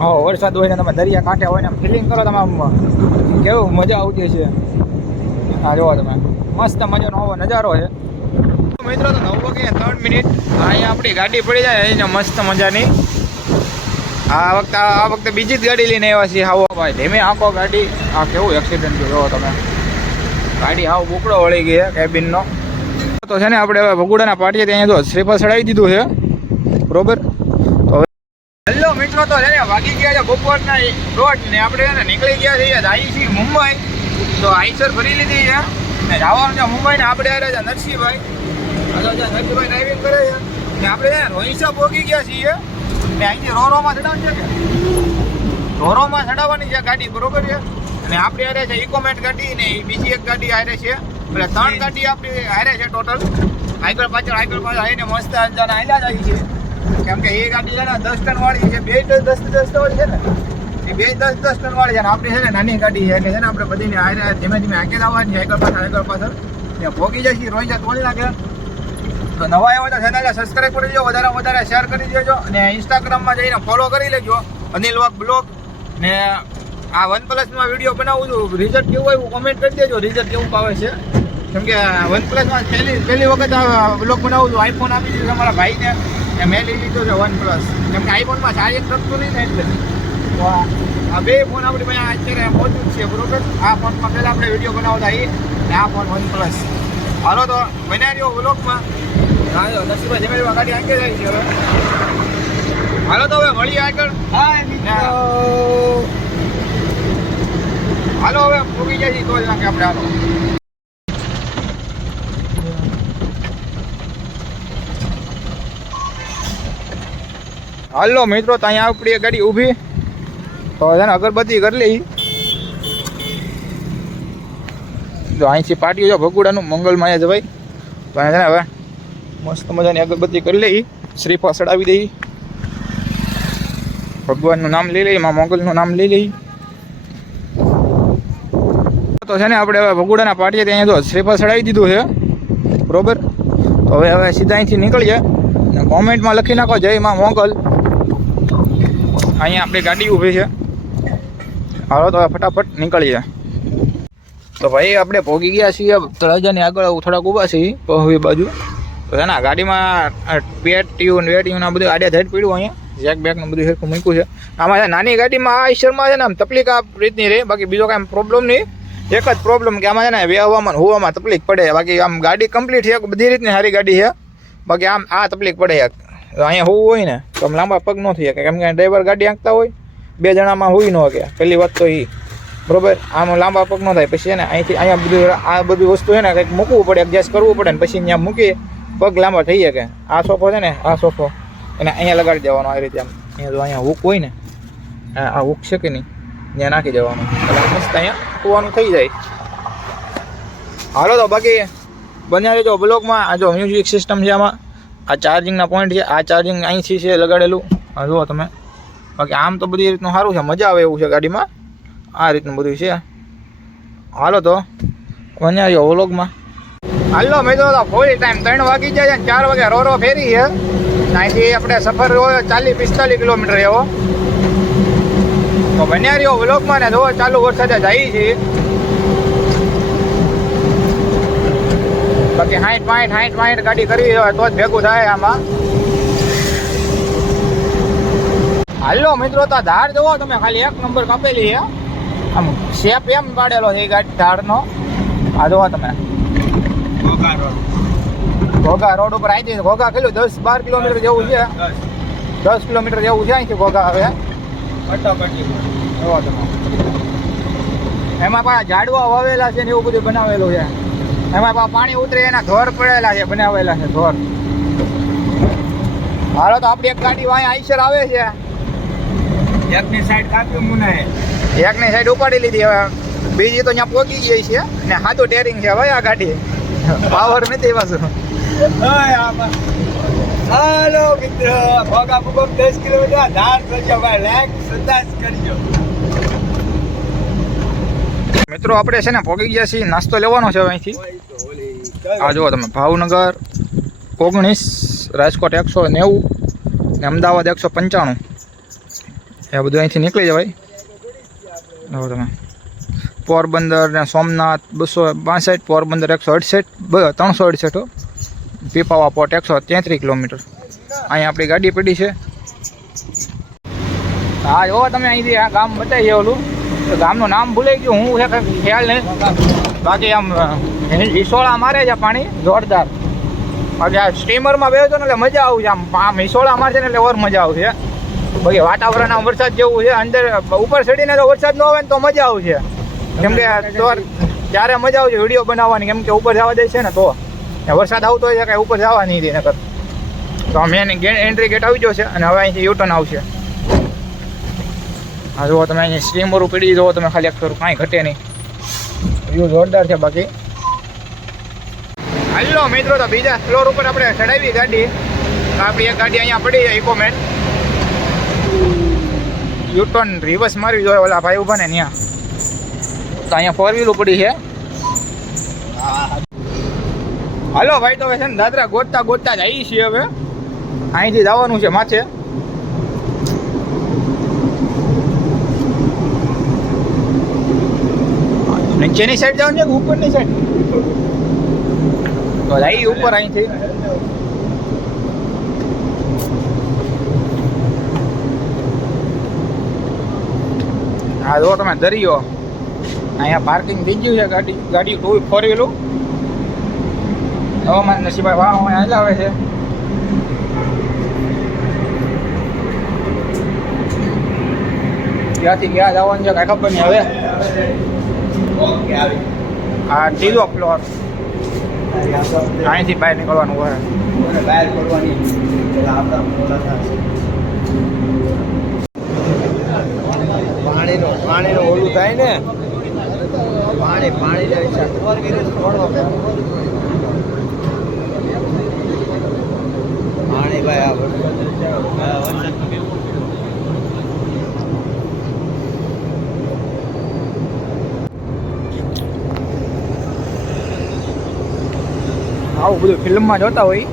હા વરસાદ હોય ને તમે દરિયા કાંઠે હોય ને ફિલિંગ કરો તમે આમ કેવું મજા આવતી છે. હા જોવો તમે મસ્ત મજાનો આવો નજારો છે મિત્રો. તો 9 વાગે 3 મિનિટ અહીંયા આપણી ગાડી પડી જાય એને મસ્ત મજાની. આ વખતે બીજી જ ગાડી લઈને આવ્યા છીએ. હાવો ભાઈ ધીમે આખો ગાડી. આ કેવું એક્સિડન્ટ જોવો તમે. ગાડી હાવ બુકડો વળી ગઈ છે કેબિનનો. તો છે ને આપણે હવે ભગુડાના પાટીએ ત્યાં તો શ્રીફળ ચડાવી દીધું છે બરોબર. તો હેલો મિત્રો, તો છે ને વાગી ગયા છે બપોરના રોડ ને આપણે છે ને નીકળી ગયા છીએ આવી છીએ મુંબઈ. તો આઈસર ફરી લીધી છે ને જવાનું છે મુંબઈ ને આપણે આવ્યા છે નરસિંહભાઈ. નરસિંહભાઈ ડ્રાઇવિંગ કરે છે ને આપણે છે ને રોહિસા પહોંચી ગયા છીએ ને અહીંથી રોરોમાં ચડાવવાની છે કે રોરોમાં ચડાવવાની છે ગાડી બરોબર છે. અને આપણે હારે છે ઇકોમેટ ગાડી ને બીજી એક ગાડી હારે છે એટલે 3 ગાડી આપણી હારે છે ટોટલ. આગળ પાછળ આવીને મસ્ત હાલ્યા જાય છે કેમ કે એ ગાડી છે ને 10 ટન વાળી છે. બે 10 વાળી છે ને એ બે 10 ટન વાળી છે ને આપણી છે ને નાની ગાડી છે એટલે છે ને આપણે બધીને હારે ધીમે ધીમે હાંકી લાવવાની છે આગળ પાછળ ત્યાં ભોગી જાય છે. રોહિંજા તોડી નાખે. તો નવા આવ્યો તો ચેનલને સબસ્ક્રાઈબ કરી દેજો, વધારે શેર કરી દેજો અને ઇન્સ્ટાગ્રામમાં જઈને ફોલો કરી લેજો અનિલ વાઘ બ્લોગ. ને આ OnePlusમાં વિડીયો બનાવું છું, રિઝલ્ટ કેવું આવ્યું કોમેન્ટ કરી દેજો. રિઝલ્ટ કેવું આવે છે કેમ કે OnePlusમાં પહેલી વખત આ બ્લોગ બનાવું છું. આઈફોન આપી દીધું તમારા ભાઈને ને મેં લઈ લીધો છે OnePlus કેમ કે આઈફોનમાં ચાર્જિંગ થતું નહીં ને એટલે. તો આ બે ફોન આપણી પાસે અત્યારે મોજૂદ છે બરોબર. આ ફોનમાં પહેલાં આપણે વિડીયો બનાવતા એ ને આ ફોન OnePlus. હાલો તો બન્યા રહ્યો બ્લોગમાં. હા નસીબા જમેલમાં ગાડી આંકે જાય છે હવે. હાલો તો હવે મળીએ આગળ. હાલો હવે ભૂગી જાય તો જ નાખે આપણે. હાલો મિત્રો, તો અહીંયા આપણી ગાડી ઊભી તો છે ને અગરબત્તી કરી લઈ. જો અહીંથી પાટીઓ જો ભગુડાનું મંગલમાં જવાય તો અહીંયા છે ને હવે મસ્ત મજાની અગરબત્તી કરી લઈ. શ્રીફળ ચડાવી દઈ, ભગવાનનું નામ લઈ લઈ, માં મોગલનું નામ લઈ લઈ. તો છે ને આપણે હવે ભગુડાના પાટીએ ત્યાં તો શ્રીફળ ચડાવી દીધું છે બરોબર. તો હવે સીધા અહીંથી નીકળીએ. કોમેન્ટમાં લખી નાખો જય માં મોગલ. અહીંયા આપણી ગાડી ઊભી છે. હાલો તો હવે ફટાફટ નીકળીએ. તો ભાઈ આપણે પહોંચી ગયા છીએ તળાજાની આગળ થોડાક ઊભા છીએ પહોવી બાજુ. તો છે ને ગાડીમાં પેટીયું ને વેટીયું ને બધું આડે ધડ પીડ્યું. અહીંયા જેક બેક ને બધું સરખું મૂક્યું છે. આમાં છે નાની ગાડીમાં આ ઈશ્વરમાં છે ને આમ તકલીફ આ રીતની રહે, બાકી બીજો કાંઈ પ્રોબ્લેમ નહીં. એક જ પ્રોબ્લેમ કે આમાં છે ને વ્યવહારમાં હોવામાં તકલીફ પડે. બાકી આમ ગાડી કમ્પ્લીટ છે, બધી રીતની સારી ગાડી છે. બાકી આમ આ તકલીફ પડે. અહીંયા હોવું હોય ને તો આમ લાંબા પગ ન થઈ શકે કેમ કે ડ્રાઈવર ગાડી આંકતા હોય, 2 જણામાં હોઈ ન શકે. પહેલી વાત તો એ બરોબર. આમ લાંબા પગ ન થાય. પછી છે ને અહીંથી અહીંયા બધું આ બધી વસ્તુ છે ને કંઈક મૂકવું પડે, એડજસ્ટ કરવું પડે ને પછી અહીંયા મૂકી પગ લાંબા થઈ શકે. આ સોફો છે ને આ સોફો એને અહીંયા લગાડી દેવાનો આ રીતે. આમ અહીંયા જો અહીંયા હુક હોય ને આ હુક છે કે નહીં ત્યાં નાખી દેવાનું એટલે મસ્ત અહીંયા કૂવાનું થઈ જાય. હાલો તો બાકી બન્યા રહેજો બ્લોગમાં. આ જો મ્યુઝિક સિસ્ટમ છે આમાં. આ ચાર્જિંગના પોઈન્ટ છે. આ ચાર્જિંગ અહીંથી છે લગાડેલું. આ જુઓ તમે. બાકી આમ તો બધી રીતનું સારું છે, મજા આવે એવું છે ગાડીમાં. આ રીતનું બધું છે. હાલો તો બન્યા રહ્યો વ્લોગમાં. હાલો મેં તો ફૂલ ટાઈમ 3 વાગી જાય છે, 4 વાગે રોરો ફેરી છે. અહીંથી આપણે સફર હોય 40-45 કિલોમીટર એવો. તો બન્યા રહ્યો વ્લોગમાં ને જો ચાલુ વરસાદે જાય છે. બાકી 60 ગાડી કરવી હોય તો જ ભેગું થાય આમાં. હાલો મિત્રો, તો ધાર જોવો તમે, ખાલી 1 નંબર કાપેલી છે. આમ શેપ એમ પાડેલો છે એ ગાડી ધારનો. આ જોવો તમે ઘોઘા રોડ ઉપર આવી જઈએ. ઘોઘા કેટલું 10-12 કિલોમીટર જેવું છે. 10 કિલોમીટર જેવું છે અહીંથી ઘોઘા. હવે જોવો તમે એમાં પાછા ઝાડવા વાવેલા છે ને એવું બધું બનાવેલું છે. એમાં પાણી ઉતરે એના ધોર પડેલા છે, બનાવેલા છે ધોર. હાલો તો આપણી એક ગાડી અહીંયા આઈસર આવે છે. એકની સાઈડ કાપ્યું મુનાએ, એકની સાઈડ ઉપાડી લીધી. હવે બીજી તો ત્યાં પહોંચી ગઈ છે ને સાદું ટેરિંગ છે ભાઈ આ ગાડી. પાવર નથી પાછું. હાલો મિત્ર, ભોગા ભોગો 10 કિલોમીટર ધાર કરજો ભાઈ. લાઈક સતાસ કરજો મિત્રો. આપણે છે ને પહોંચી ગયા છીએ. નાસ્તો લેવાનો છે અહીંથી. આ જુઓ તમે, ભાવનગર 19, રાજકોટ 190 ને અમદાવાદ 195. એ બધું અહીંથી નીકળી જવાય. જો તમે પોરબંદર ને સોમનાથ 262, પોરબંદર 168, 368, પીપાવા પોર્ટ 133 કિલોમીટર. અહીંયા આપણી ગાડી પડી છે. હા જો તમે અહીંથી આ ગામ બતાવી ઓલું ગામનું નામ ભૂલાઈ ગયું, હું છે ખ્યાલ નહીં. બાકી આમ હિસોળા મારે છે પાણી જોરદાર. બાકી આ સ્ટીમરમાં બેસો ને એટલે મજા આવશે. આમ હિસોળા મારશે ને એટલે ઓર મજા આવશે. બાકી વાતાવરણ આમ વરસાદ જેવું છે. અંદર ઉપર ચડીને તો વરસાદ ન આવે ને તો મજા આવશે. કેમ કે ત્યારે મજા આવશે વિડીયો બનાવવાની, કેમ કે ઉપર જવા દે છે ને તો વરસાદ આવતો હોય છે કાંઈ ઉપર જવા નહીં દે નકર. તો મેન એન્ટ્રી ગેટ આવી ગયો છે અને હવે અહીંથી યુટર્ન આવશે. હા જુઓ તમે અહીંયા સ્ટીમર પડી જુઓ તમે, ખાલી એક કાંઈ ઘટે નહીં. વ્યૂ જોરદાર છે. બાકી હાલો મિત્રો, તો બીજા ફ્લોર ઉપર આપણે ચડાવી ગાડી. આપણી એક ગાડી અહીંયા પડી છે ઇકોમેટ. યુટર્ન રિવર્સ મારવી જોઈએ ઓલા ભાઈ ઉભા ને ત્યાં. તો અહીંયા 4 વ્હીલ પડી છે. હાલો ભાઈ, તો હવે છે ને દાદરા ગોતતા ગોતતા જ આવી છીએ. હવે અહીંથી જવાનું છે માથે. નીચેની સાઈડ જવાનું છે કે ઉપરની સાઈડ? તો જઈ ઉપર અહીંથી. હા જો તમે દરિયો. અહીંયા પાર્કિંગ થઈ ગયું છે ગાડી 4 વ્હીલું. હવે મારે નસીબાઈ વાહ હલાવે છે. ક્યાંથી ક્યાં જવાનું છે કાંઈ ખબર નહીં. હવે આ ત્રીજો ફ્લોર. અહીંથી બહાર નીકળવાનું હોય. પાણીનો ઓલું થાય ને, પાણી જાય છે. પાણી ભાઈ આ આવું બધું ફિલ્મમાં જોતા હોય.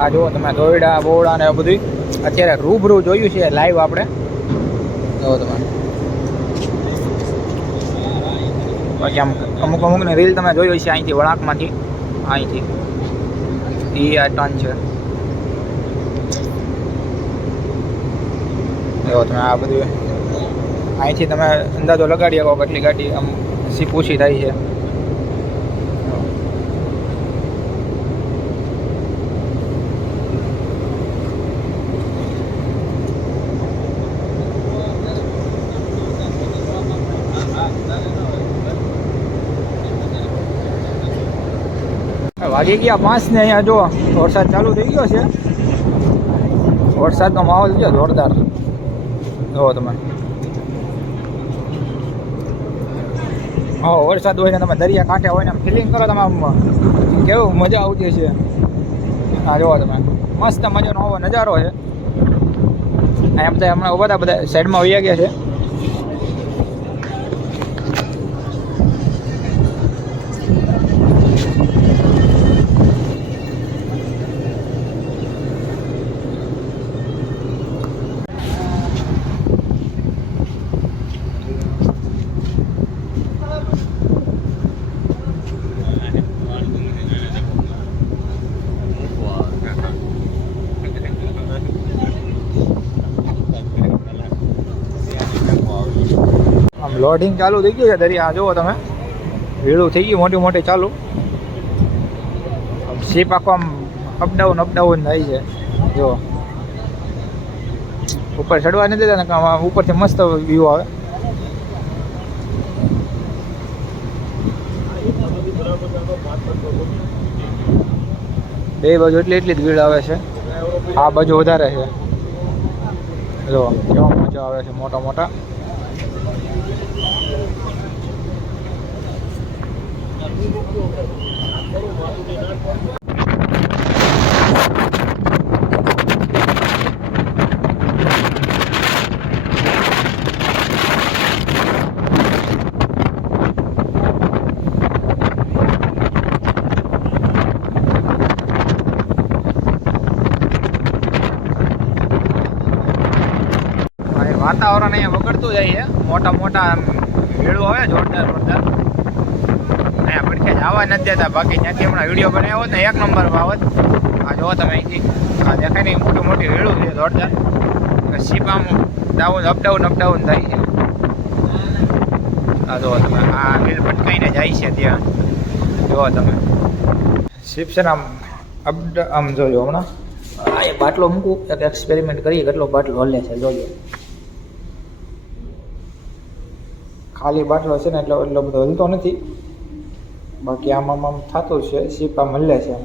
આ જુઓ તમે દોરડા બોરડા ને બધું અત્યારે રૂબરૂ જોયું છે લાઈવ આપણે. જુઓ તમે. બાકી આમ અમુક ને રીલ તમે જોઈ છે અહીંથી વળાંકમાંથી. અહીંથી આ ટર્ન છે. જુઓ તમે આ બધું અહીંથી તમે અંદાજો લગાડી શકો કેટલી ગાડી આમ પૂછી થાય છે. વાગી ગયા 5 ને અહીંયા જો વરસાદ ચાલુ થઈ ગયો છે. વરસાદનો માહોલ છે જોરદાર. જુઓ તમે. હા વરસાદ હોય ને તમે દરિયા કાંઠે હોય ને ફિલિંગ કરો તમે, આમ કેવું મજા આવતી છે. હા જુઓ તમે મસ્ત મજાનો આવો નજારો છે. એમ તો હમણાં બધા સાઈડમાં વહી ગયા છે. લોડિંગ ચાલુ થઈ ગયું છે દરિયા. જુઓ તમે ભીડું થઈ ગયું મોટી મોટી ચાલુ. શીપ આખો આમ અપડાઉન થાય છે. જો ઉપર ચડવા નથી દેતા ને, ઉપરથી મસ્ત વ્યૂ આવે. બે બાજુ એટલી જ ભીડ આવે છે. આ બાજુ વધારે છે. જો કેવો મજા આવે છે. મોટા વાતાવરણ અહીંયા વગડતું જાય છે. મોટા મોટા વેળું આવે જોરદાર જોરદાર. અહીંયા પડખે જવા નથી દેતા. બાકી ત્યાંથી હમણાં વિડીયો બનાવ્યો હોત ને એક નંબર બાબત. આ જોવો તમે અહીંથી આ દેખાય ને મોટી મોટી વેળું છે જોરદાર. શીપ આમ ડાઉન અપડાઉન થાય છે. આ જુઓ તમે આ વેલ ભટકાઈને જાય છે ત્યાં. જુઓ તમે શીપ છે ને આમ જોજો હમણાં આ એક બાટલો મૂકું એક એક્સપેરિમેન્ટ કરીએ કેટલો બાટલો હલે છે જોજો. ખાલી બાટલો છે ને એટલો બધો હલતો નથી. બાકી આમ થતું છે. શીપ આમ હલે છે.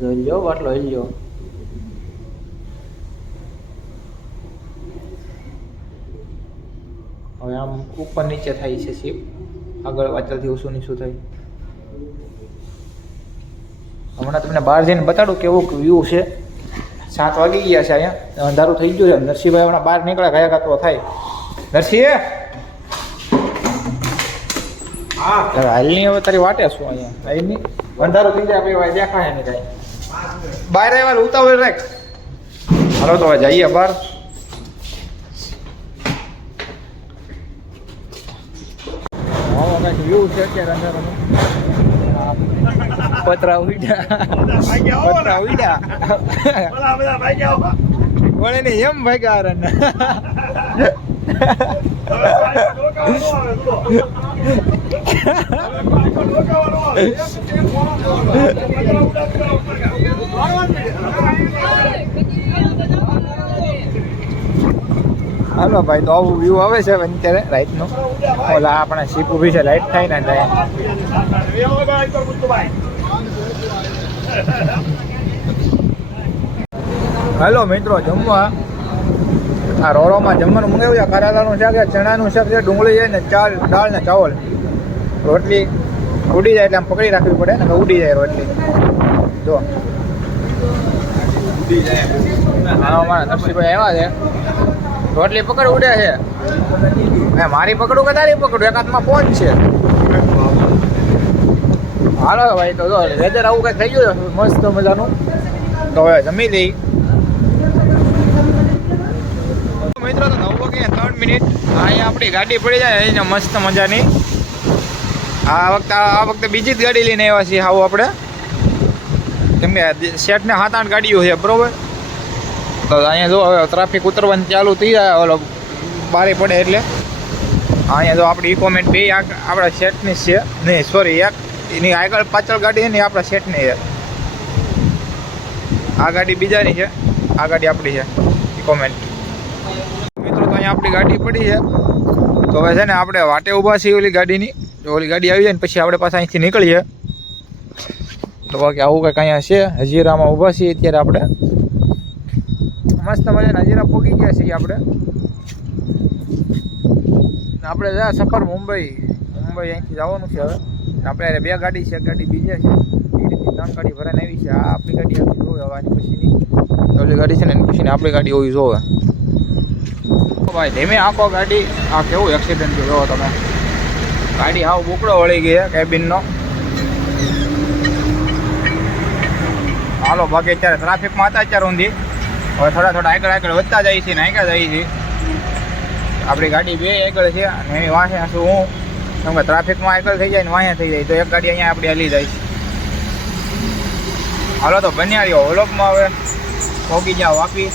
જોઈ બાટલો હિલ્યો. હવે આમ ઉપર નીચે થાય છે શીપ. આગળ પાછળથી ઊંચું નીચું થાય. હમણાં તમને બહાર જઈને બતાડું કેવું વ્યૂ છે. 7 વાગી ગયા છે અહીંયા અંધારું થઈ ગયું છે. નરસિંહભાઈ હમણાં બહાર નીકળ્યા ગયા કાતો થાય. નરસિંહ હા હાલની હવે તારી વાટે શું અહીંયા હાલની અંધારું થઈ જાય આપણે દેખાય નહીં કાંઈ. બહાર આવ્યા ઉતાવળ રાખ. હાલો તો હવે જઈએ બહાર. વ્યૂ છે અત્યારે અંધારાનું. પતરા ઉડ્યા વળે ને એમ ભાગ્યા રન. હાલો ભાઈ તો આવું વ્યૂ આવે છે અત્યારે રાઈટનો. ઓલા આપણે શીપ ઊભી છે લાઈટ થાય ને જાય. હાલો મિત્રો જમવા આ રોરોમાં જમવાનું મંગાવ્યું છે. કરાલાનું શાક છે, ચણાનું શાક છે, ડુંગળી છે ને દાળ ને ચાવલ. રોટલી ઉડી જાય એટલે આમ પકડી રાખવી પડે ને ઉડી જાય રોટલી. જો ઉડી જાય. હા અમારા નરસિંહભાઈ આવ્યા છે. રોટલી પકડ ઉડે છે. મારી પકડું કે તારી પકડું? એક હાથમાં ફોન છે. હાલો ભાઈ તો જો વેધર આવું કંઈક થઈ ગયું મસ્ત મજાનું. તો હવે જમી લઈ. મિત્રો તો 9 વાગે 3 મિનિટ અહીંયા આપણી ગાડી પડી જાય એને મસ્ત મજાની. આ વખતે બીજી જ ગાડી લઈને આવ્યા છીએ આવું આપણે. કેમ કે શેઠને 7-8 ગાડીઓ છે બરોબર. તો અહીંયા જો હવે ટ્રાફિક ઉતરવાનું ચાલુ થઈ જાય ઓલો બારી પડે એટલે. અહીંયા જો આપણી ઇકોમેન્ટ બે આપણા શેઠની છે. નહીં સોરી એક એની આગળ પાછળ ગાડી છે ને આપણા શેઠની છે. આ ગાડી બીજાની છે. આ ગાડી આપણી છે ઇકોમેન્ટ. મિત્રો તો અહીંયા આપણી ગાડી પડી છે. તો હવે છે ને આપણે વાટે ઊભા છીએ ઓલી ગાડીની. જો ઓલી ગાડી આવી જાય ને પછી આપણે પાછા અહીંથી નીકળીએ. તો બાકી આવું કંઈક અહીંયા છે. હજીરામાં ઊભા છીએ અત્યારે આપણે. મસ્ત મજાના હજીરા પહોંચી ગયા છીએ આપણે. જ્યાં સફર મુંબઈ અહીંથી જવાનું છે હવે. આપણે 2 ગાડી છે. એક ગાડી બીજે છે. એ રીતે 3 ગાડી ભરાઈને આવી છે. આ આપણી ગાડી આવી જોવે હવે આની પછીની ઓલી ગાડી છે ને એની પછીની આપણી ગાડી હોવી જોવે. ભાઈ ધીમે આંખો ગાડી. આ કેવું એક્સિડન્ટ થયો જોવો તમે. ગાડી હાવ બોકડો વળી ગઈ કેબિનનો. હાલો બાકી અત્યારે ટ્રાફિકમાં હતા અત્યારે ઊંધી. હવે થોડા આગળ વધતા જાય છે ને આગળ જાય છે. આપણી ગાડી 2 આગળ છે અને એની વાંહે શું હું કેમ કે ટ્રાફિકમાં આગળ થઈ જાય ને વાંહે થઈ જાય તો એક ગાડી અહીંયા આપણે હલી જાય છે. હાલો તો બન્યા રહ્યો વ્લોગમાં. હવે પહોંચી જાઓ વાપી.